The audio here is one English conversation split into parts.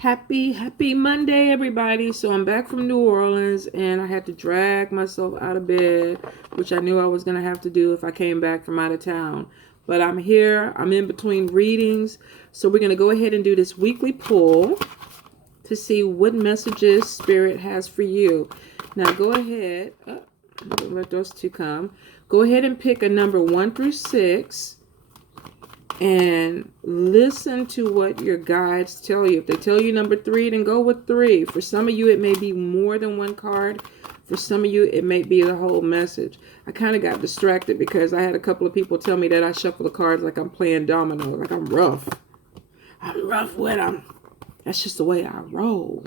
Happy Monday, everybody. So I'm back from New Orleans and I had to drag myself out of bed, which I knew I was going to have to do if I came back from out of town. But I'm here. I'm in between readings. So we're going to go ahead and do this weekly pull to see what messages Spirit has for you. Now go ahead. Let those two come. Go ahead and pick a number 1 through 6. And listen to what your guides tell you. If they tell you number 3, then go with 3. For some of you, it may be more than one card. For some of you, it may be the whole message. I kind of got distracted because I had a couple of people tell me that I shuffle the cards like I'm playing domino, like I'm rough. I'm rough with them. That's just the way I roll.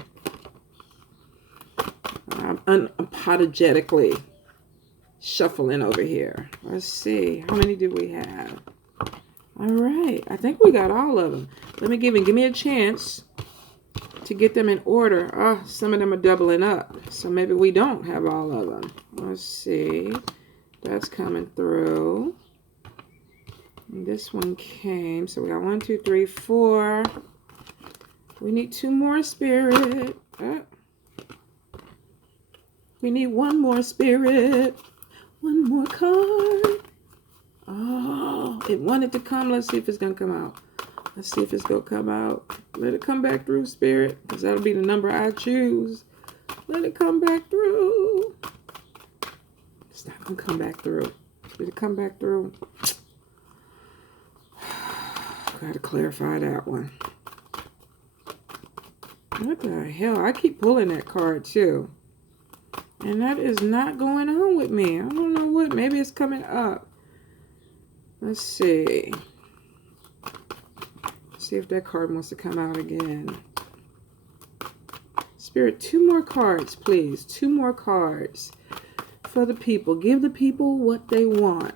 I'm unapologetically shuffling over here. Let's see. How many do we have? All right, I think we got all of them. Let me give me a chance to get them in order. Some of them are doubling up, so maybe we don't have all of them. Let's see. That's coming through. And this one came, so we got 1, 2, 3, 4. We need 2 more, Spirit. We need 1 more, Spirit. 1 more card. Oh, it wanted to come. Let's see if it's going to come out. Let's see if it's going to come out. Let it come back through, Spirit, because that'll be the number I choose. Let it come back through. It's not going to come back through. Did it come back through? Got to clarify that one. What the hell? I keep pulling that card, too. And that is not going on with me. I don't know what. Maybe it's coming up. Let's see. See if that card wants to come out again. Spirit, 2 more cards, please. 2 more cards for the people. Give the people what they want.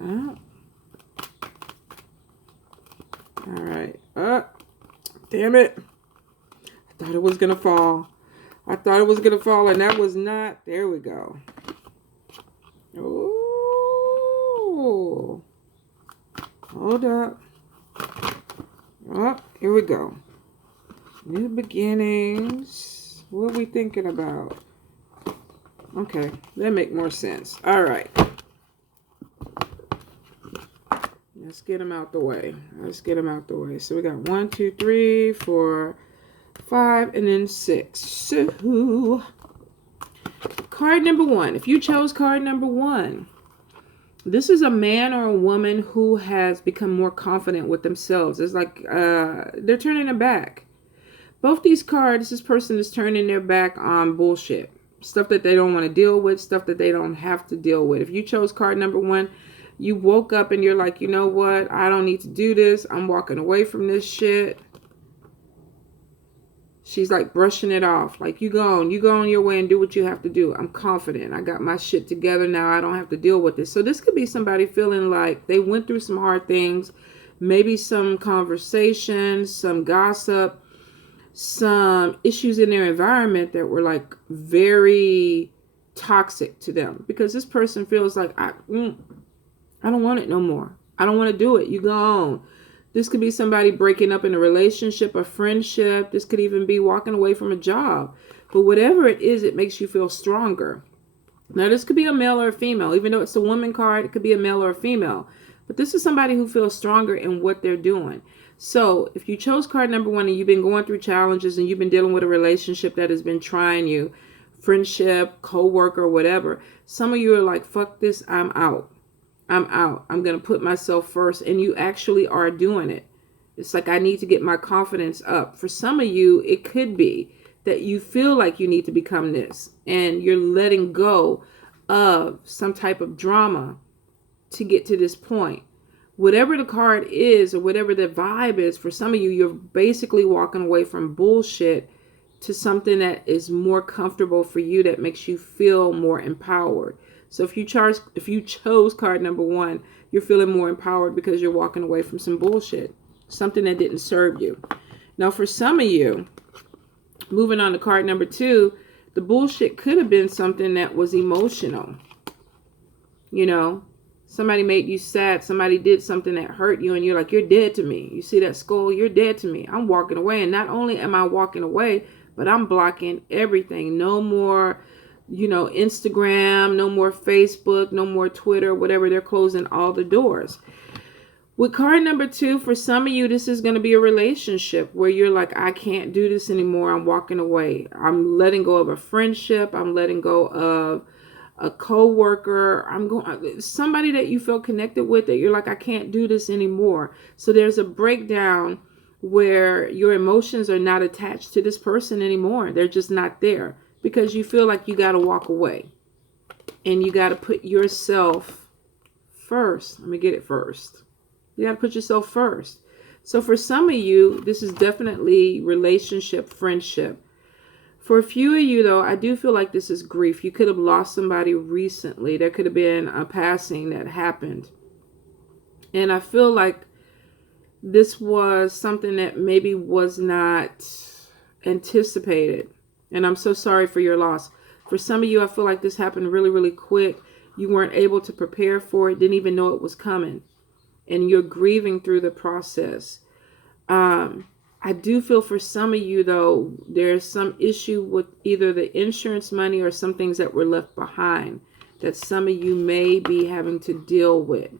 Oh. All right. Damn it. I thought it was going to fall. I thought it was going to fall, and that was not. There we go. Oh, hold up. Oh, here we go. New beginnings. What are we thinking about? Okay, that make more sense. All right. Let's get them out the way. So we got 1, 2, 3, 4, 5, and then 6. So card number 1. If you chose card number 1, this is a man or a woman who has become more confident with themselves. It's like they're turning their back. Both these cards, this person is turning their back on bullshit. Stuff that they don't want to deal with, stuff that they don't have to deal with. If you chose card number 1, you woke up and you're like, you know what? I don't need to do this. I'm walking away from this shit. She's like brushing it off. Like, you go on your way and do what you have to do. I'm confident. I got my shit together now. I don't have to deal with this. So this could be somebody feeling like they went through some hard things. Maybe some conversations, some gossip, some issues in their environment that were like very toxic to them. Because this person feels like, I don't want it no more. I don't want to do it. You go on. This could be somebody breaking up in a relationship, a friendship. This could even be walking away from a job. But whatever it is, it makes you feel stronger. Now, this could be a male or a female. Even though it's a woman card, it could be a male or a female. But this is somebody who feels stronger in what they're doing. So if you chose card number 1 and you've been going through challenges and you've been dealing with a relationship that has been trying you, friendship, co-worker, whatever, some of you are like, fuck this, I'm out. I'm going to put myself first. And you actually are doing it. It's like, I need to get my confidence up. For some of you, it could be that you feel like you need to become this. And you're letting go of some type of drama to get to this point. Whatever the card is or whatever the vibe is, for some of you, you're basically walking away from bullshit to something that is more comfortable for you, that makes you feel more empowered. So if you chose card number 1, you're feeling more empowered because you're walking away from some bullshit, something that didn't serve you. Now, for some of you, moving on to card number 2, the bullshit could have been something that was emotional. You know, Somebody made you sad. Somebody did something that hurt you and you're like, you're dead to me. You see that skull? You're dead to me. I'm walking away. And not only am I walking away, but I'm blocking everything. No more, Instagram, no more Facebook, no more Twitter, whatever. They're closing all the doors. With card number 2, for some of you, this is going to be a relationship where you're like, I can't do this anymore. I'm walking away. I'm letting go of a friendship. I'm letting go of a co-worker. I'm going somebody that you feel connected with that you're like, I can't do this anymore. So there's a breakdown where your emotions are not attached to this person anymore. They're just not there because you feel like you got to walk away and you got to put yourself first. Let me get it first. You got to put yourself first. So for some of you, this is definitely relationship, friendship. For a few of you, though, I do feel like this is grief. You could have lost somebody recently. There could have been a passing that happened. And I feel like this was something that maybe was not anticipated. And I'm so sorry for your loss. For some of you, I feel like this happened really, really quick. You weren't able to prepare for it, didn't even know it was coming. And you're grieving through the process. I do feel for some of you, though, there's some issue with either the insurance money or some things that were left behind that some of you may be having to deal with.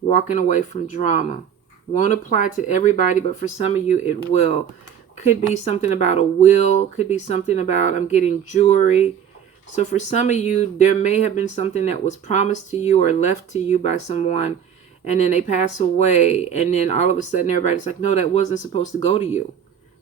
Walking away from drama. Won't apply to everybody, but for some of you, it will. Could be something about a will. Could be something about I'm getting jewelry. So for some of you, there may have been something that was promised to you or left to you by someone, and then they pass away, and then all of a sudden everybody's like, no, that wasn't supposed to go to you.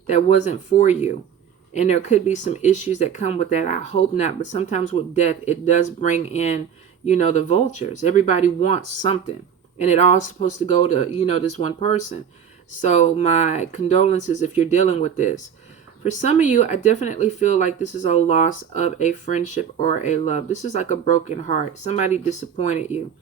That wasn't for you. And there could be some issues that come with that. I hope not, but sometimes with death, it does bring in, the vultures. Everybody wants something, and it all's supposed to go to, this one person. So my condolences if you're dealing with this. For some of you, I definitely feel like this is a loss of a friendship or a love. This is like a broken heart. Somebody disappointed you.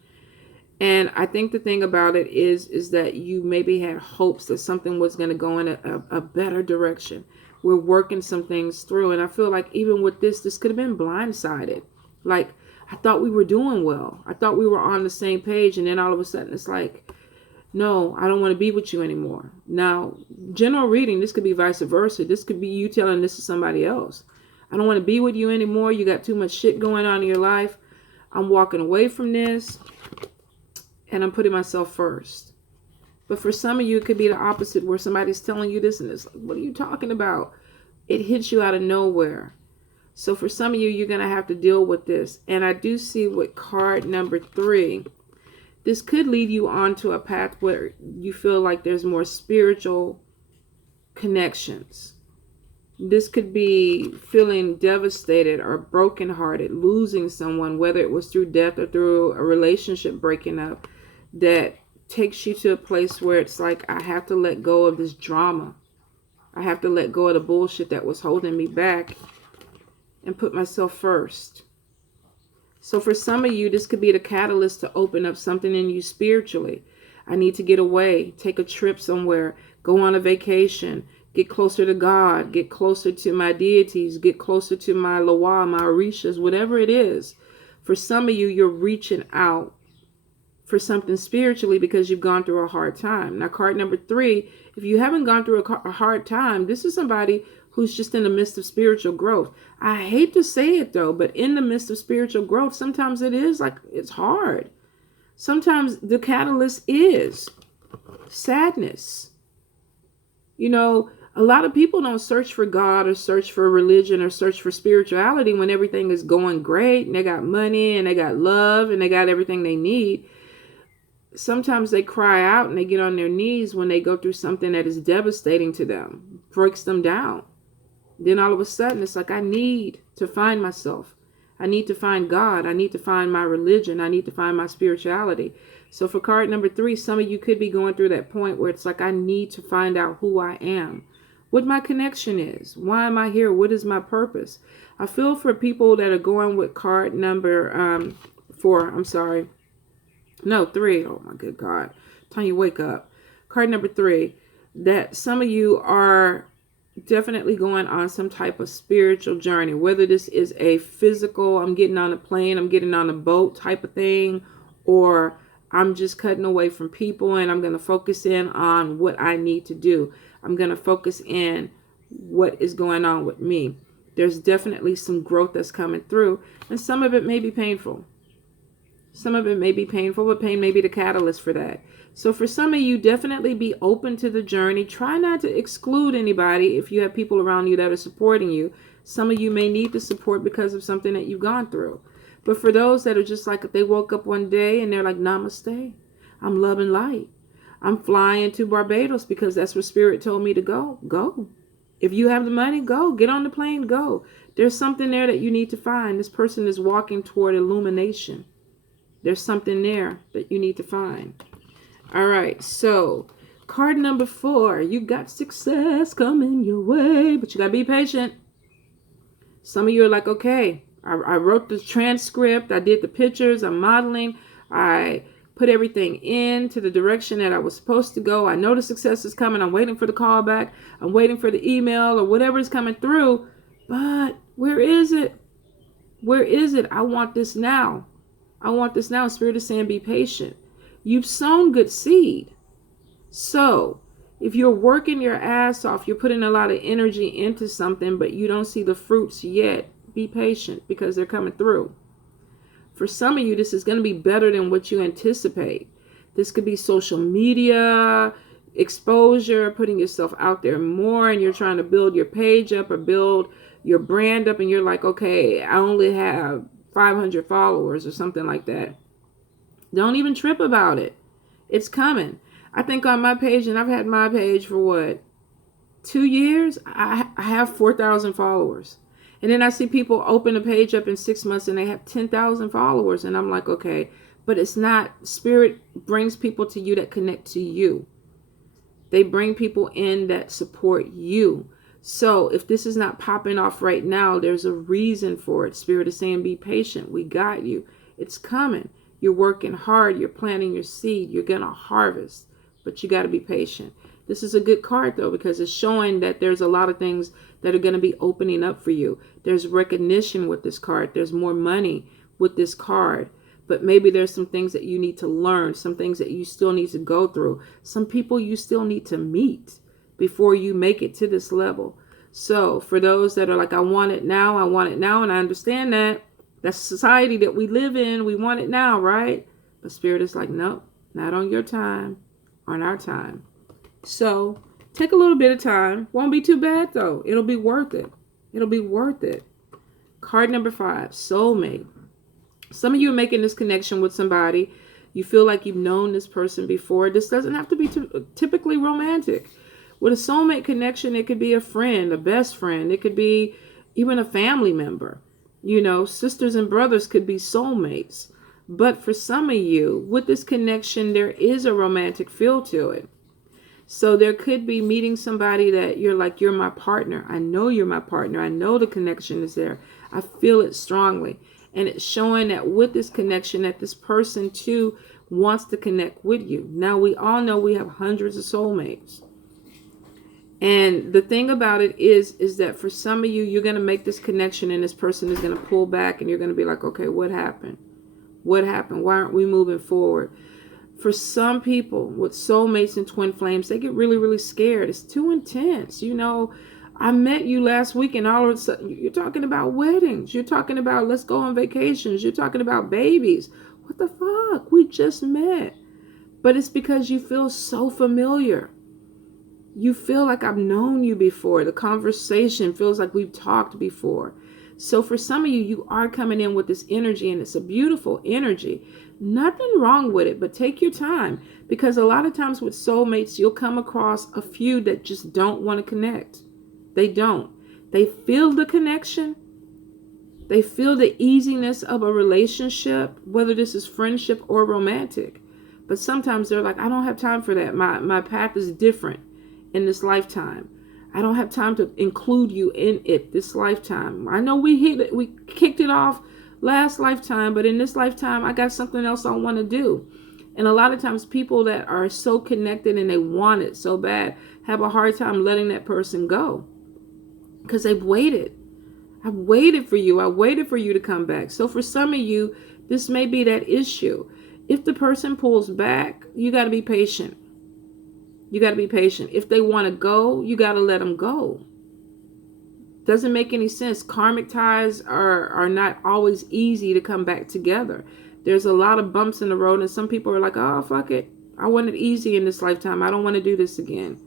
And I think the thing about it is that you maybe had hopes that something was going to go in a better direction. We're working some things through. And I feel like even with this could have been blindsided. Like, I thought we were doing well. I thought we were on the same page. And then all of a sudden it's like, no, I don't want to be with you anymore. Now, general reading, this could be vice versa. This could be you telling this to somebody else. I don't want to be with you anymore. You got too much shit going on in your life. I'm walking away from this. And I'm putting myself first. But for some of you, it could be the opposite, where somebody's telling you this and it's like, what are you talking about? It hits you out of nowhere. So for some of you, you're going to have to deal with this. And I do see with card number 3, this could lead you onto a path where you feel like there's more spiritual connections. This could be feeling devastated or brokenhearted, losing someone, whether it was through death or through a relationship breaking up, that takes you to a place where it's like, I have to let go of this drama. I have to let go of the bullshit that was holding me back and put myself first. So for some of you, this could be the catalyst to open up something in you spiritually. I need to get away, take a trip somewhere, go on a vacation, get closer to God, get closer to my deities, get closer to my Loa, my Orishas, whatever it is. For some of you, you're reaching out for something spiritually because you've gone through a hard time. Now, card number 3, if you haven't gone through a hard time, this is somebody who's just in the midst of spiritual growth. I hate to say it though, but in the midst of spiritual growth, sometimes it is like, it's hard. Sometimes the catalyst is sadness. A lot of people don't search for God or search for religion or search for spirituality when everything is going great and they got money and they got love and they got everything they need. Sometimes they cry out and they get on their knees when they go through something that is devastating to them, breaks them down. Then all of a sudden it's like, I need to find myself. I need to find God. I need to find my religion. I need to find my spirituality. So for card number 3, some of you could be going through that point where it's like, I need to find out who I am, what my connection is. Why am I here? What is my purpose? I feel for people that are going with card number 4. I'm sorry. No, 3. Oh my good God. Tanya, wake up. Card number 3, that some of you are definitely going on some type of spiritual journey, whether this is a physical, I'm getting on a plane, I'm getting on a boat type of thing, or I'm just cutting away from people and I'm going to focus in on what I need to do. I'm going to focus in what is going on with me. There's definitely some growth that's coming through, and some of it may be painful. Some of it may be painful, but pain may be the catalyst for that. So for some of you, definitely be open to the journey. Try not to exclude anybody if you have people around you that are supporting you. Some of you may need the support because of something that you've gone through. But for those that are just like, if they woke up one day and they're like, namaste, I'm love and light. I'm flying to Barbados because that's where Spirit told me to go. Go. If you have the money, go. Get on the plane, go. There's something there that you need to find. This person is walking toward illumination. There's something there that you need to find. All right, so card number 4. You got success coming your way, but you got to be patient. Some of you are like, okay, I wrote the transcript. I did the pictures. I'm modeling. I put everything into the direction that I was supposed to go. I know the success is coming. I'm waiting for the call back. I'm waiting for the email or whatever is coming through. But where is it? Where is it? I want this now. I want this now. Spirit is saying, be patient. You've sown good seed. So if you're working your ass off, you're putting a lot of energy into something, but you don't see the fruits yet, be patient because they're coming through. For some of you, this is going to be better than what you anticipate. This could be social media, exposure, putting yourself out there more, and you're trying to build your page up or build your brand up, and you're like, okay, I only have 500 followers or something like that. Don't even trip about it. It's coming. I think on my page, and I've had my page for what, 2 years, I have 4,000 followers. And then I see people open a page up in 6 months and they have 10,000 followers. And I'm like, okay, but it's not. Spirit brings people to you that connect to you. They bring people in that support you. So if this is not popping off right now, there's a reason for it. Spirit is saying, be patient. We got you. It's coming. You're working hard. You're planting your seed. You're going to harvest. But you got to be patient. This is a good card, though, because it's showing that there's a lot of things that are going to be opening up for you. There's recognition with this card. There's more money with this card. But maybe there's some things that you need to learn, some things that you still need to go through, some people you still need to meet before you make it to this level. So for those that are like, I want it now, and I understand that. That's society that we live in. We want it now, right? But Spirit is like, nope, not on your time, on our time. So take a little bit of time. Won't be too bad, though. It'll be worth it. It'll be worth it. Card number 5, soulmate. Some of you are making this connection with somebody. You feel like you've known this person before. This doesn't have to be typically romantic. With a soulmate connection, it could be a friend, a best friend. It could be even a family member. You know, sisters and brothers could be soulmates. But for some of you, with this connection, there is a romantic feel to it. So there could be meeting somebody that you're like, you're my partner. I know you're my partner. I know the connection is there. I feel it strongly. And it's showing that with this connection, that this person too wants to connect with you. Now, we all know we have hundreds of soulmates. And the thing about it is that for some of you, you're going to make this connection and this person is going to pull back and you're going to be like, okay, what happened? What happened? Why aren't we moving forward? For some people with soulmates and twin flames, they get really, really scared. It's too intense. You know, I met you last week and all of a sudden you're talking about weddings. You're talking about let's go on vacations. You're talking about babies. What the fuck? We just met. But it's because you feel so familiar. You feel like I've known you before. The conversation feels like we've talked before. So for some of you, you are coming in with this energy and it's a beautiful energy. Nothing wrong with it, but take your time because a lot of times with soulmates, you'll come across a few that just don't want to connect. They don't. They feel the connection. They feel the easiness of a relationship, whether this is friendship or romantic. But sometimes they're like, I don't have time for that. My path is different in this lifetime. I don't have time to include you in it this lifetime. I know we kicked it off last lifetime, but in this lifetime, I got something else I want to do. And a lot of times people that are so connected and they want it so bad have a hard time letting that person go because they've waited. I've waited for you. I waited for you to come back. So for some of you, this may be that issue. If the person pulls back, you got to be patient. You got to be patient. If they want to go, you got to let them go. Doesn't make any sense. Karmic ties are not always easy to come back together. There's a lot of bumps in the road, and some people are like, oh, fuck it. I want it easy in this lifetime. I don't want to do this again.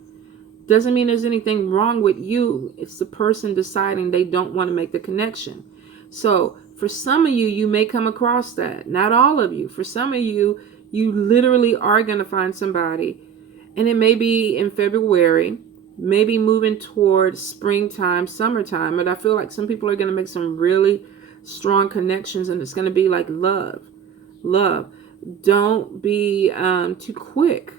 Doesn't mean there's anything wrong with you. It's the person deciding they don't want to make the connection. So for some of you, you may come across that. Not all of you. For some of you, you literally are going to find somebody, and it may be in February, maybe moving towards springtime, summertime. But I feel like some people are going to make some really strong connections, and it's going to be like love. Love. Don't be too quick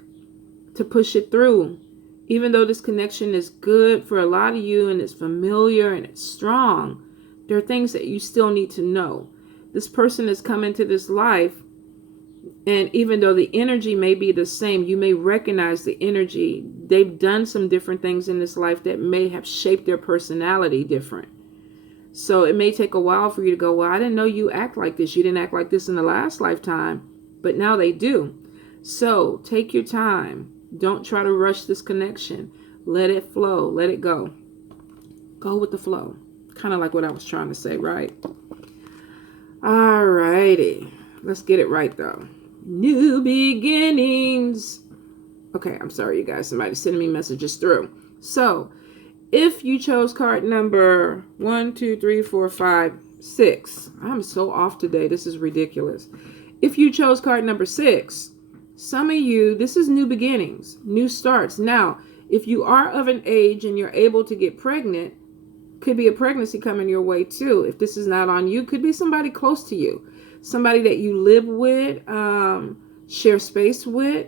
to push it through. Even though this connection is good for a lot of you and it's familiar and it's strong, there are things that you still need to know. This person has come into this life, and even though the energy may be the same, you may recognize the energy. They've done some different things in this life that may have shaped their personality different. So it may take a while for you to go, well, I didn't know you act like this. You didn't act like this in the last lifetime, but now they do. So take your time. Don't try to rush this connection. Let it flow. Let it go. Go with the flow. Kind of like what I was trying to say, right? All righty. Let's get it right, though. New beginnings. Okay, I'm sorry, you guys. Somebody's sending me messages through. So, if you chose card number 1, 2, 3, 4, 5, 6. I'm so off today. This is ridiculous. If you chose card number 6, some of you, this is new beginnings, new starts. Now, if you are of an age and you're able to get pregnant, could be a pregnancy coming your way too. If this is not on you, could be somebody close to you. Somebody that you live with, share space with.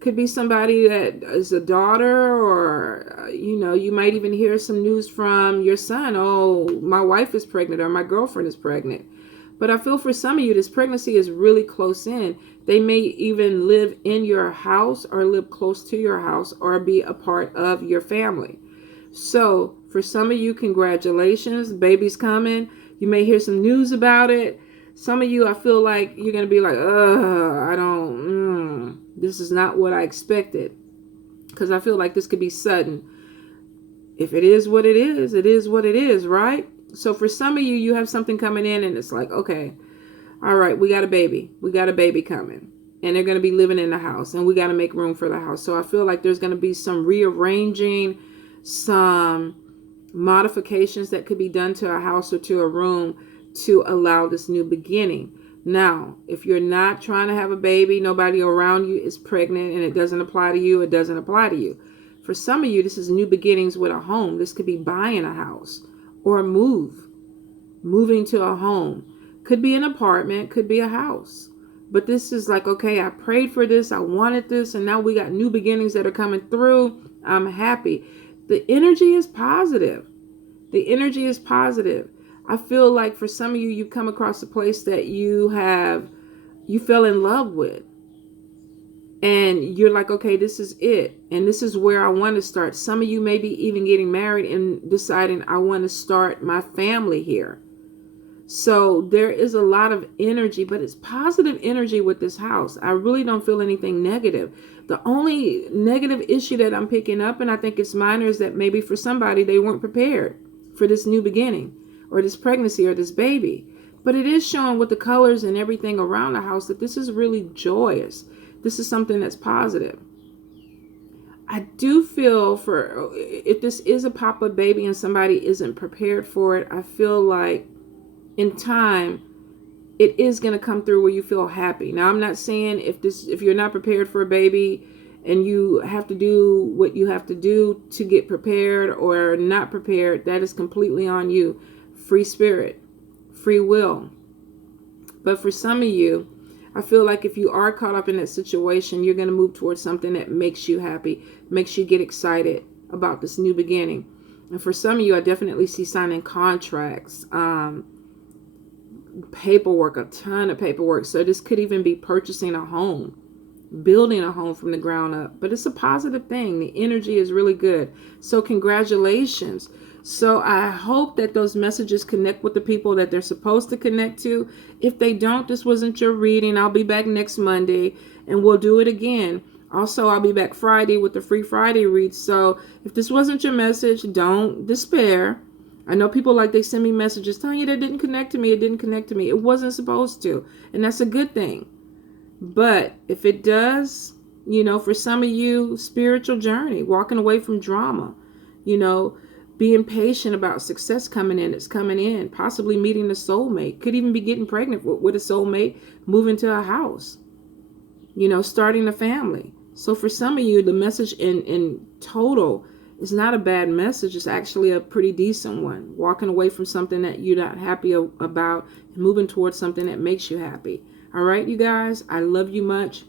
Could be somebody that is a daughter, or, you might even hear some news from your son. Oh, my wife is pregnant, or my girlfriend is pregnant. But I feel for some of you, this pregnancy is really close in. They may even live in your house or live close to your house or be a part of your family. So for some of you, congratulations. The baby's coming. You may hear some news about it. Some of you, I feel like you're going to be like, this is not what I expected. Because I feel like this could be sudden. If it is what it is what it is, right? So for some of you, you have something coming in and it's like, okay, all right, we got a baby. We got a baby coming. And they're going to be living in the house. And we got to make room for the house. So I feel like there's going to be some rearranging, some modifications that could be done to a house or to a room to allow this new beginning. Now, if you're not trying to have a baby, nobody around you is pregnant, and it doesn't apply to you, it doesn't apply to you. For some of you, this is new beginnings with a home. This could be buying a house or moving to a home. Could be an apartment, could be a house. But this is like, okay, I prayed for this, I wanted this, and now we got new beginnings that are coming through. I'm happy. The energy is positive. The energy is positive. I feel like for some of you, you've come across a place that you fell in love with. And you're like, okay, this is it. And this is where I want to start. Some of you may be even getting married and deciding, I want to start my family here. So there is a lot of energy, but it's positive energy with this house. I really don't feel anything negative. The only negative issue that I'm picking up, and I think it's minor, is that maybe for somebody, they weren't prepared for this new beginning or this pregnancy or this baby. But it is showing with the colors and everything around the house that this is really joyous. This is something that's positive. I do feel for, if this is a pop-up baby and somebody isn't prepared for it, I feel like in time, it is going to come through where you feel happy. Now, I'm not saying if you're not prepared for a baby and you have to do what you have to do to get prepared or not prepared, that is completely on you. Free spirit, free will. But for some of you, I feel like if you are caught up in that situation, you're going to move towards something that makes you happy, makes you get excited about this new beginning. And for some of you, I definitely see signing contracts, paperwork, a ton of paperwork. So this could even be purchasing a home, building a home from the ground up. But it's a positive thing. The energy is really good. So congratulations. So I hope that those messages connect with the people that they're supposed to connect to. If they don't, this wasn't your reading. I'll be back next Monday and we'll do it again. Also, I'll be back Friday with the free Friday read. So if this wasn't your message, don't despair. I know people like they send me messages telling you that didn't connect to me. It didn't connect to me. It wasn't supposed to. And that's a good thing. But if it does, you know, for some of you, spiritual journey, walking away from drama, you know, being patient about success coming in, it's coming in, possibly meeting a soulmate, could even be getting pregnant with a soulmate, moving to a house, you know, starting a family. So for some of you, the message in total is not a bad message. It's actually a pretty decent one. Walking away from something that you're not happy about and moving towards something that makes you happy. All right, you guys, I love you much.